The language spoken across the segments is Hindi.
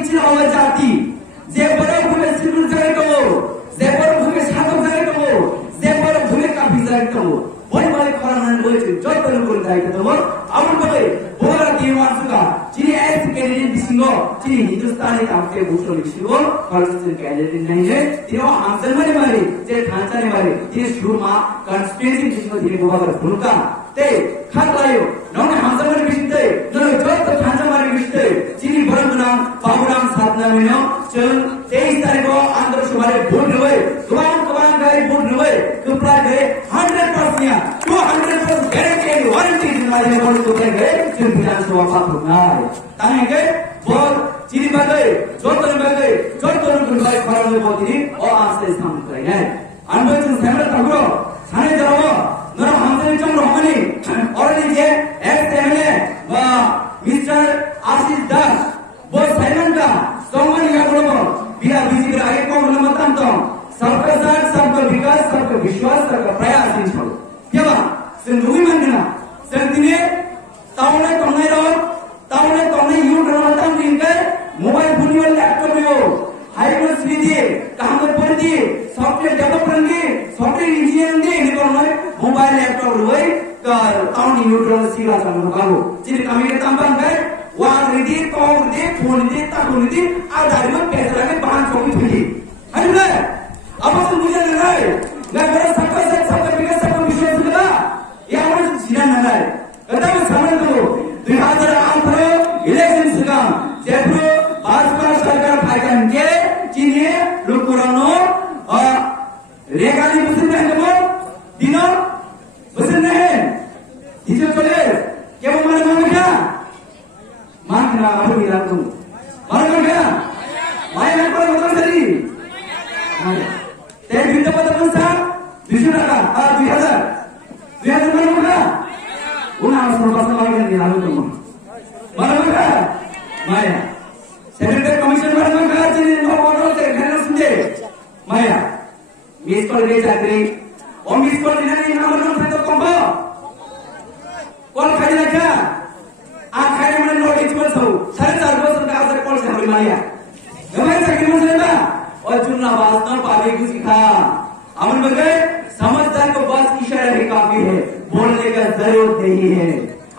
미친 어자티 제버로 부메 시루 자리고 제버로 부메 사도 자리고 제버로 부메 카피 자리고 बड़े-बड़े खरान बोले जो तरह बोल रहा है तो वो अमर बोले बोला दीवान सुका चीनी ऐसे कैनेडियन दिसिंगो चीनी हिंदुस्तानी काफे बूस्टर दिसिंगो पाकिस्तान कैनेडियन नहीं है तीनों आंसर में मारे जे ढांचा ने मारे तीन शुरू मां कंस्पिरेसी दिसिंगो धीरे बोला कर भूलका ते खात लायो नौने आंसर में बिस्ते नौने जो तो ढांचा मारे बिस्ते चीनी बरंगनाम बाबुराम साधना में नो चल 23 तारीख को आंध्र शुमारे वोट हुए कबान गए वोट हुए कुपड़ा गए 100% 200% गारंटी वारंटी जिम्मेदारी बोल तो गए फिर विधानसभा पास होना है ताने गए बोल चीनी बागे जोतर गुंडाई खराब में बोली और आज से सामने करे हैं अनबोल से सहमत तगड़ो साने जरो नरा हमसे चंद्र हमनी और लीजिए एक्स-एमएलए मिस्टर आशीष दास वो साइमन का सोमन का बोलो बिना बीजेपी आगे कौन नमतम तो सबका साथ सबका विकास सबका विश्वास सबका प्रयास इन छोड़ो क्या बात सिंधुवी मंगना सिंधुवी ताऊने यूं नमतम लिंकर मोबाइल फोन में लैपटॉप में हो हाईकोर्ट सीधी दिए कहाँ पर पढ़ दिए सॉफ्टवेयर डेवलपर दिए सॉफ्टवेयर इंजीनियर दिए निकल रहे मोबाइल लैपटॉप हुए ताऊने यूं नमतम सीधा समझ पाओ जिन्हें कमी के तंबान गए वहाँ रिदी कॉल रिदी फोन रिदी ताकू रिदी आधार में पैसे लगे 5 चौकी थी है ना अब तो मुझे लग रहा है मैं बड़ा सबका विकास सबका विश्वास लगा ये हमारे सीना न है कहता मैं समझ दो 2018 इलेक्शन से काम जयपुर भाजपा सरकार फायदा के चीनी लोकुरानो और रेगाली पसंद है जब दिनों पसंद है इसे चले क्या वो मारे मांगे क्या मांगना आप भी लाभ तुम मारे क्या मारे ना कोई मतलब सही तेरे बिंदु पर तो सार 200 का 2000 मालूम का उन्हें आवाज़ पर मालूम नहीं लाभ तुम मालूम का माया सेक्रेटरी कमीशन मालूम का चीज़ नौ वालों से घर सुनते माया मिस पर गए चाकरी और मिस पर नहीं नाम मालूम था तो कौन कौन खाई लगा आखाई में नोटिस पर सो सारे 4 वर्ष का असर कौन से हमें माया गवाही चाकरी में सेना और चुनना वास्ता पावे की सिखा अमन बगैर समझदार को बस इशारा ही काफी है बोलने का जरूरत नहीं है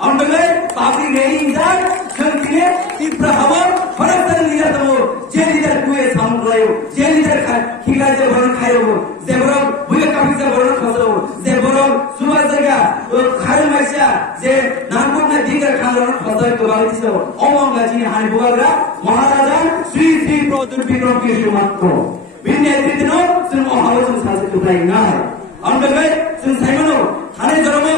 अमन बगैर काफी नहीं इंसान चलती है तीव्र हवा फर्क कर लिया तो जे लीडर कुए साउंड रहे हो जे लीडर खिला जे भरण खाए हो जेबरो बुए काफी से भरण खसो जेबरो सुबह जगह खाए मैसा जे नानपुर में दीगर खान खसो के बारे से ओमंग जी हानि बुआरा महाराजा श्री श्री प्रदुर विक्रम की शुरुआत को बिन नेतृत्व सुन महाराज शासक उठाई ना है अंडर सुन साइमनो हाने जरमो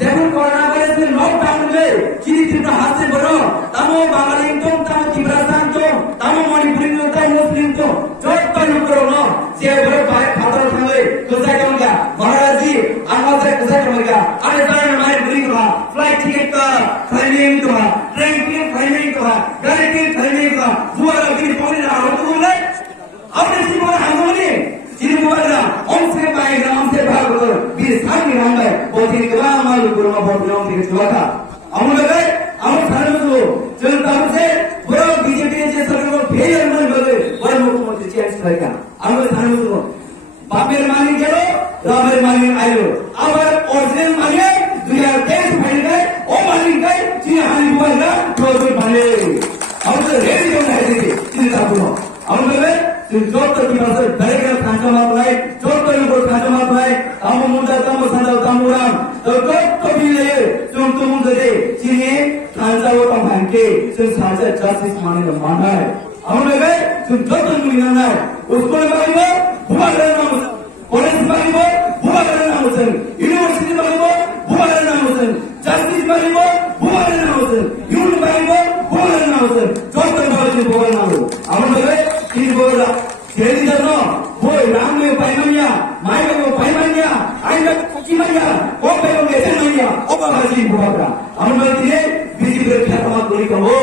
जेबुल कोरोना वायरस में लॉकडाउन में चीनी तीव्र हाथ से बड़ो तामो बांगाली तुम तामो तिब्रासान तुम तामो मणिपुरी तुम तामो मुस्लिम तुम जोट तो लुकरो नो जेबुल बाहर खातर थांगे कुछ करूँगा महाराज जी आवाज़ से कुछ करूँगा अरे तारे हमारे बुरी का फ्लाइट टिकट का खरीदने का ट्रेन टिकट खरीदने का गाड़ी टिकट खरीदने का बुआ लगी पौने ना हो तो बोले अब नहीं बोला हम बोले चीनी बुआ हमसे पाएगा हमसे भाग कर बीस साल की रंग है बहुत ही कलाम मालूम करो मैं बहुत लोगों के चुका था हम लोग गए हम खाने में तो चलता हमसे पूरा बीजेपी ने सरकार को भेज मन बोले वही मुख्यमंत्री चेंज करेगा हम लोग खाने में तो बापेर मांगे चलो रामेर मांगे आयो अब ओरिजिनल मांगे 2023 फाइल गए ओ मांगे गए चीनी हानि बुआ ना प्रोजेक्ट बने हम तो रेडी हो गए थे चीनी ताबुनो हम लोग जोत की बात दरेगा खांचा मार रहा है जोत को खांचा मार रहा है हम मुंडा तम संदा तम उड़ाम तो तो भी ले तुम दे चीनी खांचा वो तम भांके सुन खांचा जस्टिस माने का माना है हम लोग गए सुन जोत को ना है उसको मारिबो बुआ करना कॉलेज मारिबो बुआ करना होसन यूनिवर्सिटी मारिबो बुआ करना होसन जस्टिस मारिबो बुआ करना होसन यून मारिबो बुआ करना होसन जोत को बुआ करना हो हम लोग गए तीन बोला जेली जनो वो राम में पाइमनिया माय में पाइमनिया आई में कुकीमनिया ओ पे में जनिया ओ बाजी बुआरा हम लोग दिए बिजी ब्रेक खत्म करी कहो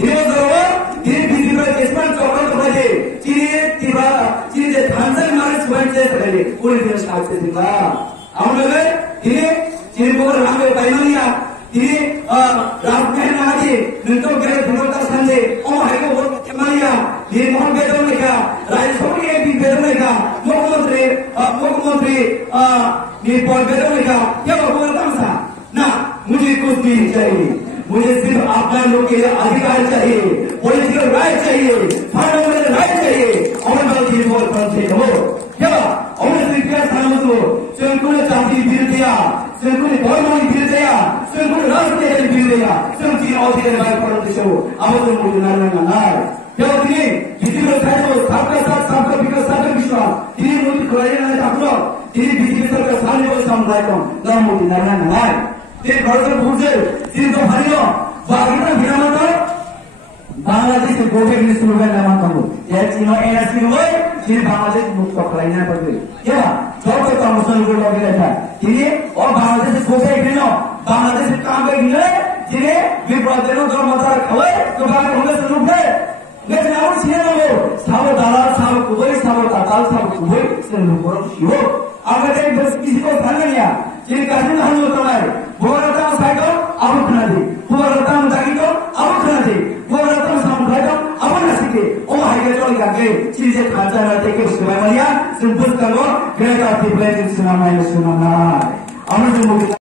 ये जरूर ये बिजी ब्रेक इसमें चौकन तो बजे चीनी जे धांसन मारे स्वयं से पहले पूरे दिन साथ से दिखा हम लोग दिए चीनी को राम में पाइमनिया ये राम कहना आदि नितो गए भगवता संजय ओ है को mereka मुख्यमंत्री निर्भर mereka क्या हुआ था ना मुझे कुछ नहीं चाहिए मुझे सिर्फ आप लोग के अधिकार चाहिए पॉलिटिकल राइट चाहिए फंडामेंटल राइट चाहिए और मैं निर्भर करते हो क्या और सिर्फ क्या सालों तो सिर्फ जाति बिरतिया सिर्फ धर्म बिरतिया सिर्फ राष्ट्रीय बिरतिया सिर्फ तीन अधिकार बाय करते हो अब तो मुझे ना क्या होती किसी को साथ सबका विकास सबका विश्वास तीन मुझे खड़े ना ताकलो तीन बीजेपी सरकार सामने को समझाए तो ना मुझे ना तीन घर से पूछे तीन तो भाइयों बाकी ना बिना मतलब बांग्लादेश से गोटे मिली शुरू करना मानता हूँ ये चीनों एनएसपी हुए चीन बांग्लादेश मुक्त पकड़ाई पर गई क्या जब तक हम मुस्लिम को लगे रहता है ठीक और बांग्लादेश से गोटे गिनो बांग्लादेश से काम कर गिने जिन्हें विप्लव जो मजा खवे तो बाकी होंगे शुरू कर लेकिन और सीने वो सावो दालाल सावो कुबई सावो ताताल सावो कुबई से लोगों शिवो अगर एक बस किसी को ध्यान नहीं आ जिन काजू ना हम होता है वो रहता है साइको अब खना दे वो रहता है दागी को अब खना दे वो रहता है सामने को अब ना सीखे ओ हाइगे चोरी करके चीजें खाचा रहते के उसके बाद मरिया सिंपल करो ग्रेट ऑफ द प्लेस सुनाना है सुनाना